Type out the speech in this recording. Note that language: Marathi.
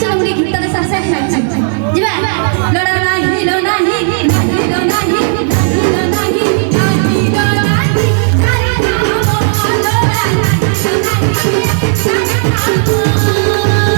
चल उडी घेताना सासा खायची जिबा लडा नाही लो नाही नाही लो नाही नाही लो नाही नाही लो नाही सारे नाम लो नाही सारे नाम